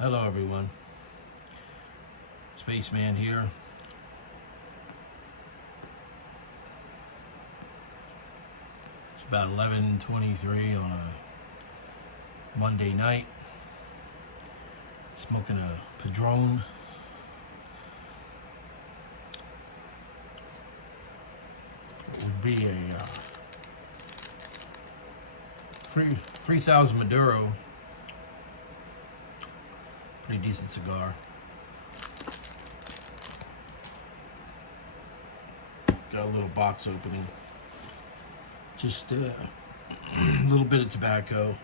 Hello everyone, Spaceman here. It's about 11:23 on a Monday night. Smoking a Padron. It would be a 3000 Maduro. Pretty decent cigar. Got a little box opening. Just a little bit of tobacco.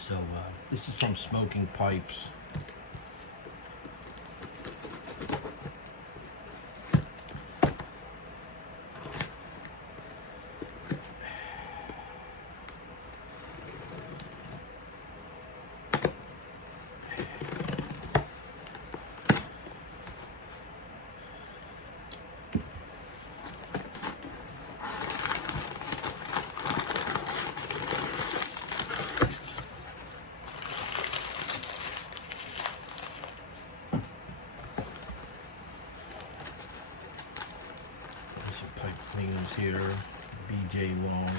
So this is from Smoking Pipes. Pipe cleaners here, BJ Long.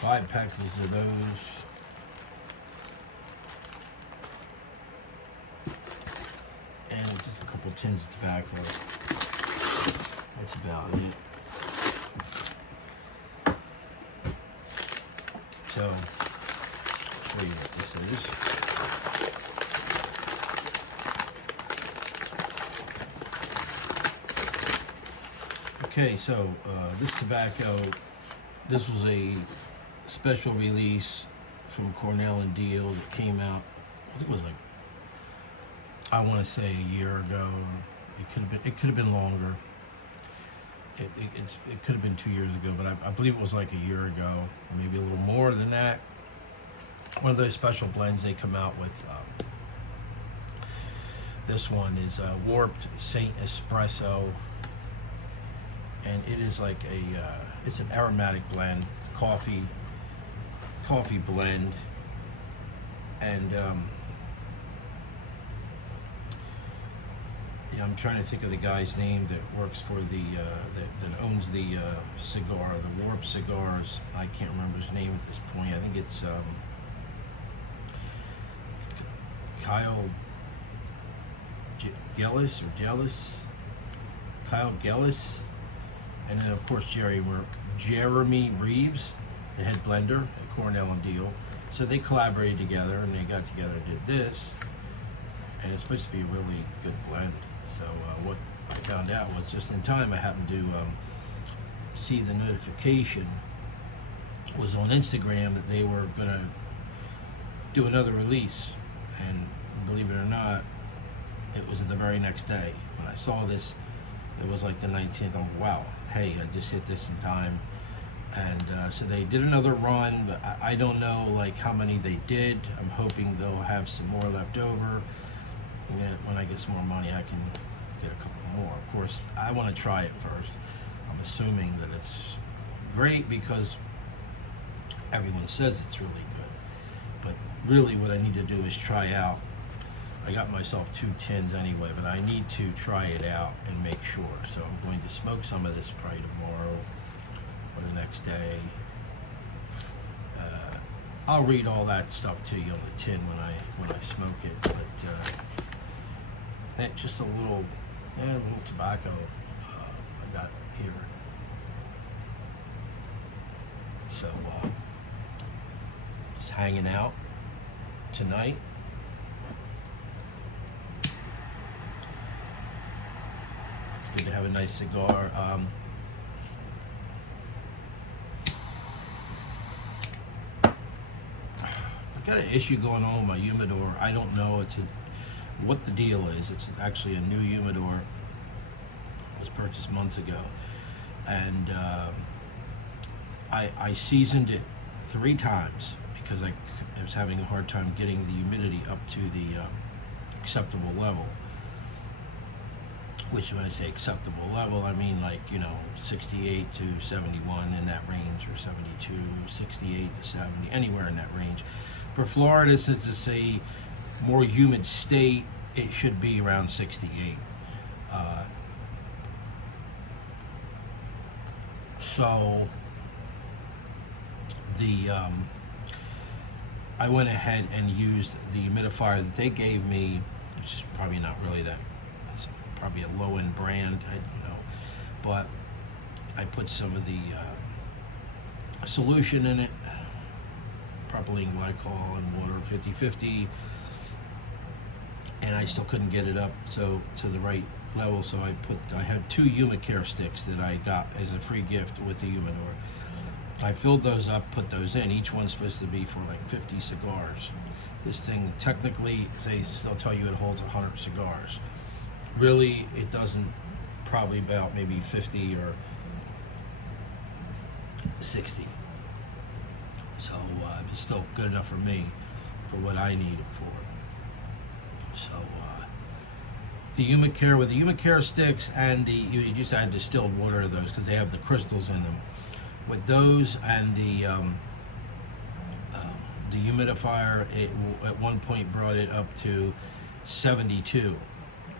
5 packages of those. And just a couple tins of tobacco. That's about it. So, I'll show you what this is. Okay, so this tobacco, this was a special release from Cornell and Deal that came out, I think it was like, I want to say a year ago. It could have been longer. It could have been 2 years ago, but I believe it was like a year ago, maybe a little more than that. One of those special blends they come out with. This one is Warped Saint Espresso. And it is like it's an aromatic blend, coffee blend, and yeah, I'm trying to think of the guy's name that works for the that owns the cigar, the Warp Cigars. I can't remember his name at this point. I think it's Kyle Gellis or Jellis, Kyle Gellis. And then, of course, Jeremy Reeves, the head blender at Cornell and Deal. So they collaborated together, and they got together and did this. And it's supposed to be a really good blend. So what I found out was just in time, I happened to see the notification was on Instagram that they were going to do another release. And believe it or not, it was the very next day. When I saw this, it was like the 19th. I'm like, wow, hey, I just hit this in time. And so they did another run, but I don't know like how many they did. I'm hoping they'll have some more left over. And when I get some more money, I can get a couple more. Of course, I want to try it first. I'm assuming that it's great because everyone says it's really good. But really what I need to do is try out. I got myself 2 tins anyway, but I need to try it out and make sure. So I'm going to smoke some of this probably tomorrow or the next day. I'll read all that stuff to you on the tin when I smoke it. But just a little tobacco I got here. So just hanging out tonight. Good to have a nice cigar. I've got an issue going on with my Humidor. I don't know what the deal is. It's actually a new Humidor. It was purchased months ago. And I seasoned it 3 times because I was having a hard time getting the humidity up to the acceptable level. Which, when I say acceptable level, I mean, like, 68 to 71, in that range, or 72, 68 to 70, anywhere in that range. For Florida, since it's a more humid state, it should be around 68. So I went ahead and used the humidifier that they gave me, which is probably not really that. It's probably a low-end brand, but I put some of the solution in it, propylene glycol and water, 50-50, and I still couldn't get it up to the right level. So I had 2 Humidor sticks that I got as a free gift with the Humidor. I filled those up, put those in. Each one's supposed to be for like 50 cigars. This thing, technically, they'll tell you it holds 100 cigars. Really, it doesn't. Probably about maybe 50 or 60. So it's still good enough for me, for what I need it for. So the Humidor, with the Humidor sticks, and you just add distilled water to those because they have the crystals in them. With those and the humidifier, it at one point brought it up to 72.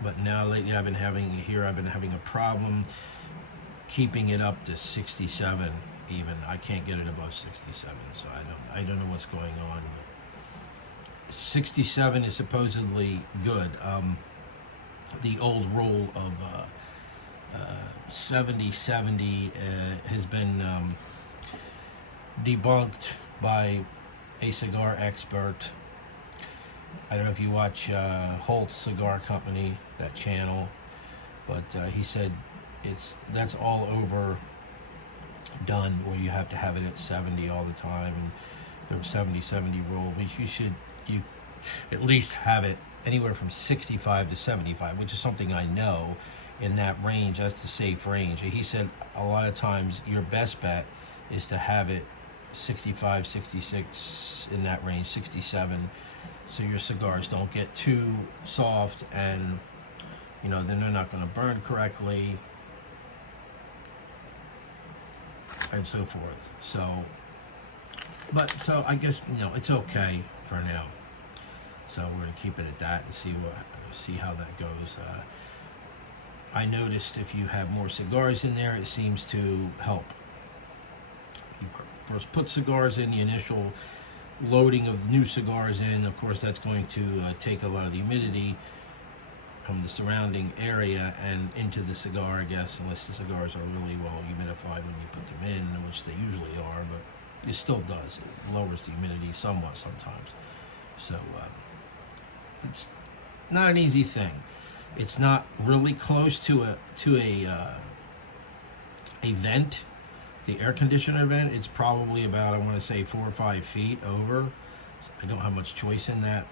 But now lately I've been having a problem keeping it up to 67 even. I can't get it above 67, so I don't know what's going on. But 67 is supposedly good. The old rule of 70-70 has been debunked by a cigar expert. I don't know if you watch Holt's Cigar Company, that channel, but he said that's all over done, where you have to have it at 70 all the time, and the 70-70 rule. But you at least have it anywhere from 65 to 75, which is something I know. In that range, that's the safe range. He said a lot of times your best bet is to have it 65, 66, in that range, 67, so your cigars don't get too soft, and then they're not going to burn correctly, and so forth. So I guess it's okay for now. So we're going to keep it at that and see how that goes. I noticed if you have more cigars in there, it seems to help. You first put cigars in, the initial loading of new cigars in, of course that's going to take a lot of the humidity from the surrounding area and into the cigar, I guess, unless the cigars are really well humidified when you put them in, which they usually are, but it still does. It lowers the humidity somewhat sometimes. So it's not an easy thing. It's not really close to a vent, the air conditioner vent. It's probably about, I want to say, 4 or 5 feet over. So I don't have much choice in that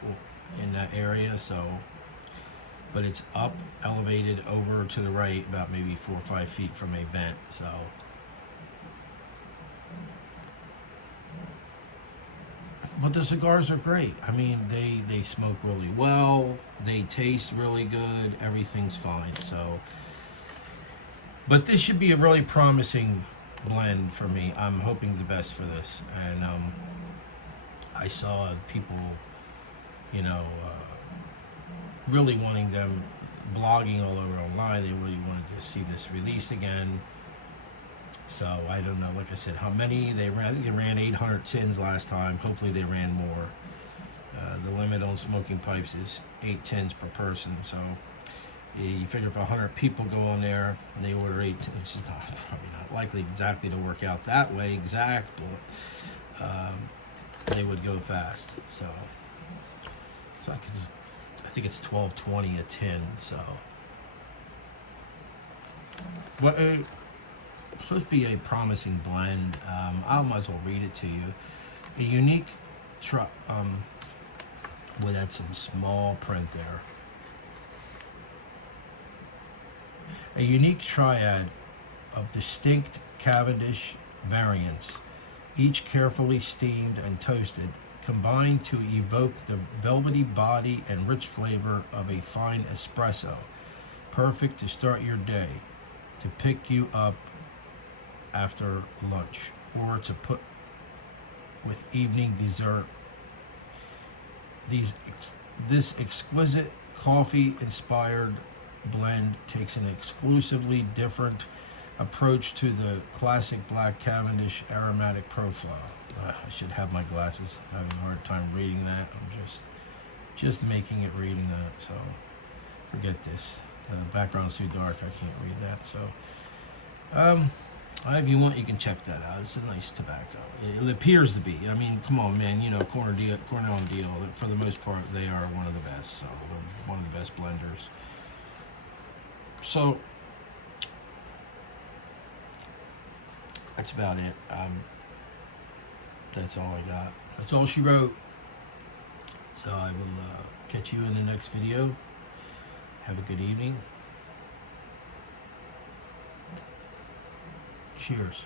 area. So, but it's up, elevated over to the right, about maybe 4 or 5 feet from a vent. So. But the cigars are great. I mean, they smoke really well. They taste really good. Everything's fine. So, but this should be a really promising blend for me. I'm hoping the best for this. And I saw people, really wanting them, blogging all over online. They really wanted to see this released again. So I don't know, like I said, how many they ran. I think they ran 800 tins last time. Hopefully they ran more. The limit on smoking pipes is 8 tins per person. So you figure if 100 people go on there and they order 8 tins, it's probably not likely exactly to work out that way but they would go fast. So I think it's $12.20 a tin. So, but it's supposed to be a promising blend. I might as well read it to you. A unique well, that's some small print there. A unique triad of distinct Cavendish variants, each carefully steamed and toasted, combine to evoke the velvety body and rich flavor of a fine espresso. Perfect to start your day, to pick you up after lunch, or to put with evening dessert. This exquisite coffee-inspired blend takes an exclusively different approach to the classic black Cavendish aromatic profile. I should have my glasses. I'm having a hard time reading that. I'm just making it reading that, so forget this. The background's too dark. I can't read that. So, if you want, you can check that out. It's a nice tobacco. It appears to be. I mean, come on, man. You know, Cornell and Deal. For the most part, they are one of the best. So, they're one of the best blenders. So, that's about it. That's all I got. That's all she wrote. So I will catch you in the next video. Have a good evening. Cheers.